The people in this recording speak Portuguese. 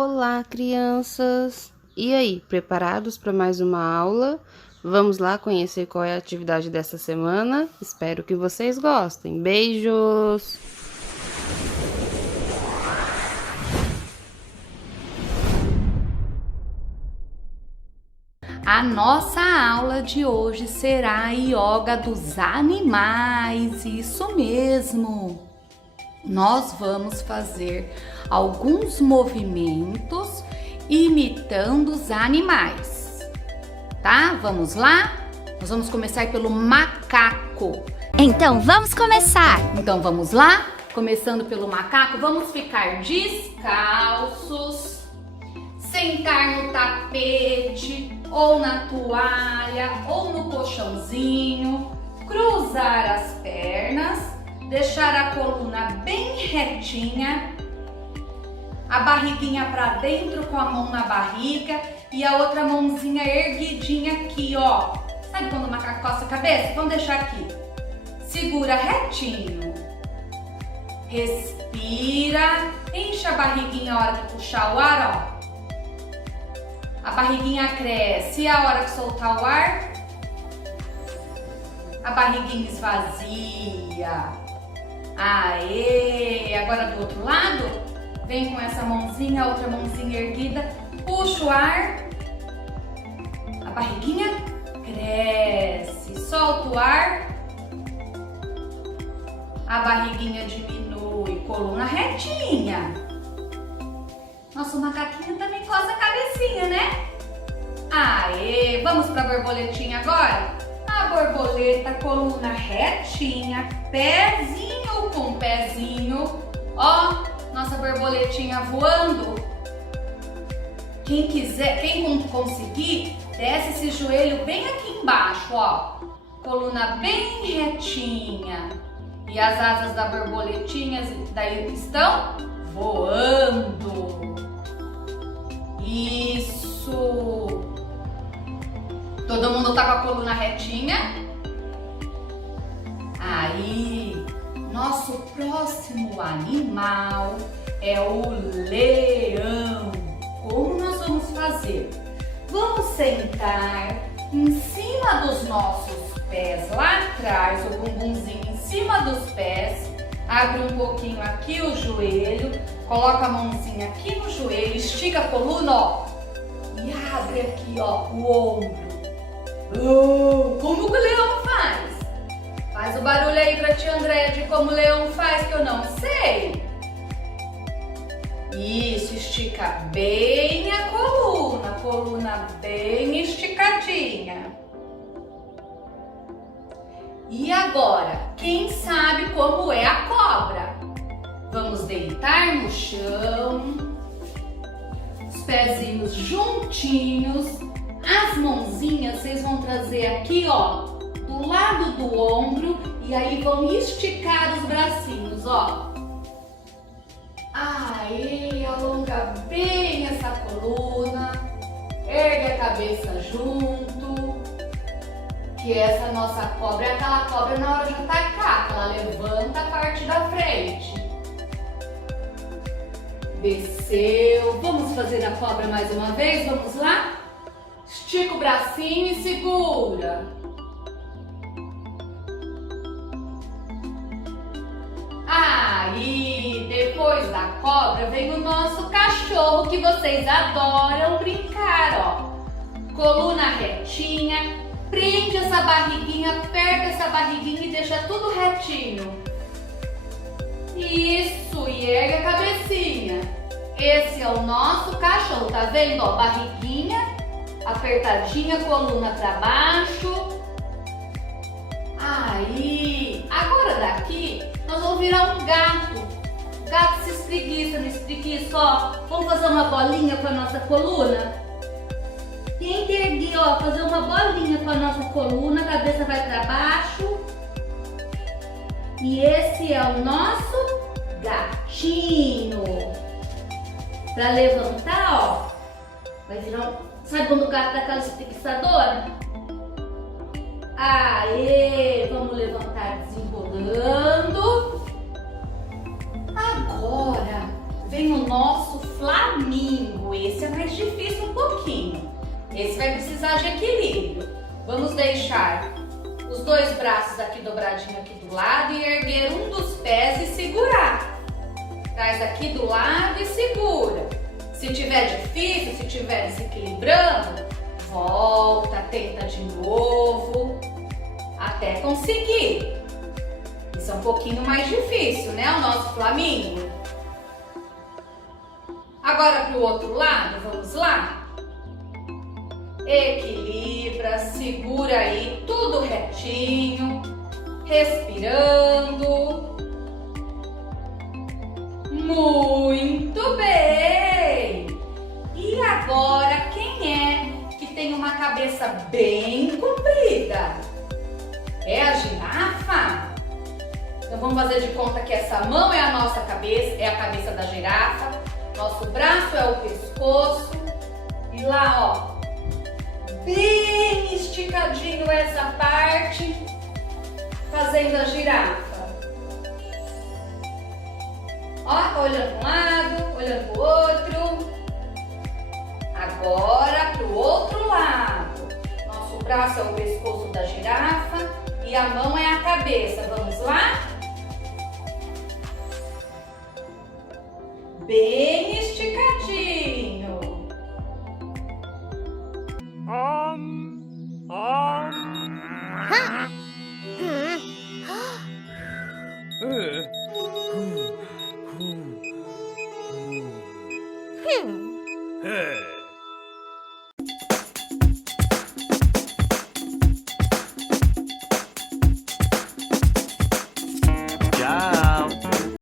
Olá, crianças! E aí, preparados para mais uma aula? Vamos lá conhecer qual é a atividade dessa semana? Espero que vocês gostem. Beijos! A nossa aula de hoje será a yoga dos animais, isso mesmo! Nós vamos fazer alguns movimentos imitando os animais, tá? Vamos lá? Nós vamos começar pelo macaco. Então vamos começar! Então vamos lá? Começando pelo macaco, vamos ficar descalços, sentar no tapete, ou na toalha, ou no colchãozinho, cruzar as pernas, deixar a coluna bem retinha, a barriguinha para dentro com a mão na barriga e a outra mãozinha erguidinha aqui, ó. Sabe quando o macaco coça a cabeça? Vamos deixar aqui. Segura retinho. Respira, enche a barriguinha a hora que puxar o ar, ó. A barriguinha cresce e a hora que soltar o ar, a barriguinha esvazia. Aê! Agora do outro lado, vem com essa mãozinha, a outra mãozinha erguida, puxa o ar, a barriguinha cresce, solta o ar, a barriguinha diminui, coluna retinha. Nosso macaquinho também coça a cabecinha, né? Aê! Vamos para a borboletinha agora? A borboleta, coluna retinha, pezinho com pezinho. Ó, nossa borboletinha voando. Quem quiser, quem conseguir, desce esse joelho bem aqui embaixo, ó. Coluna bem retinha. E as asas da borboletinha daí estão voando. Isso! Todo mundo tá com a coluna retinha? Aí, nosso próximo animal é o leão. Como nós vamos fazer? Vamos sentar em cima dos nossos pés lá atrás, o bumbumzinho em cima dos pés. Abre um pouquinho aqui o joelho, coloca a mãozinha aqui no joelho, estica a coluna, ó, e abre aqui, ó, o ombro. Como o leão faz? Faz o barulho aí pra tia Andréia de como o leão faz, que eu não sei. Isso, estica bem a coluna bem esticadinha. E agora, quem sabe como é a cobra? Vamos deitar no chão, os pezinhos juntinhos, as mãozinhas vocês vão trazer aqui, ó, do lado do ombro e aí vão esticar os bracinhos, ó. Aê, alonga bem essa coluna, ergue a cabeça junto. Que essa nossa cobra é aquela cobra na hora de atacar, ela levanta a parte da frente. Desceu. Vamos fazer a cobra mais uma vez? Vamos lá? Estica o bracinho e segura. Aí, depois da cobra, vem o nosso cachorro que vocês adoram brincar, ó. Coluna retinha. Prende essa barriguinha, aperta essa barriguinha e deixa tudo retinho. Isso, e ergue a cabecinha. Esse é o nosso cachorro, tá vendo? Ó, barriguinha, apertadinha, coluna pra baixo. Aí, agora daqui, nós vamos virar um gato. O gato se espreguiça, não espreguiça, ó. Vamos fazer uma bolinha com a nossa coluna? Tenta erguer, ó, fazer uma bolinha com a nossa coluna, a cabeça vai para baixo. E esse é o nosso gatinho. Para levantar, ó, vai virar um... Sabe quando o gato dá aquela espreguiçadora? Aê, vamos levantar desenrolando. Agora, vem o nosso flamingo. Esse é mais difícil um pouquinho. Esse vai precisar de equilíbrio. Vamos deixar os dois braços aqui dobradinho aqui do lado e erguer um dos pés e segurar. Traz aqui do lado e segura. Se tiver difícil, se tiver desequilibrando, volta, tenta de novo, até conseguir. Isso é um pouquinho mais difícil, né? O nosso flamingo. Agora para o outro lado, vamos lá? Equilibra, segura aí, tudo retinho, respirando. Muito bem! E agora, quem é que tem uma cabeça bem comprida? É a girafa? Então vamos fazer de conta que essa mão é a nossa cabeça, é a cabeça da girafa, nosso braço é o pescoço e lá, ó, bem esticadinho essa parte, fazendo a girafa. Ó, olhando para um lado, olhando para o outro. Agora para o outro lado. Nosso braço é o pescoço da girafa e a mão é a cabeça. Vamos lá? Bem esticadinho.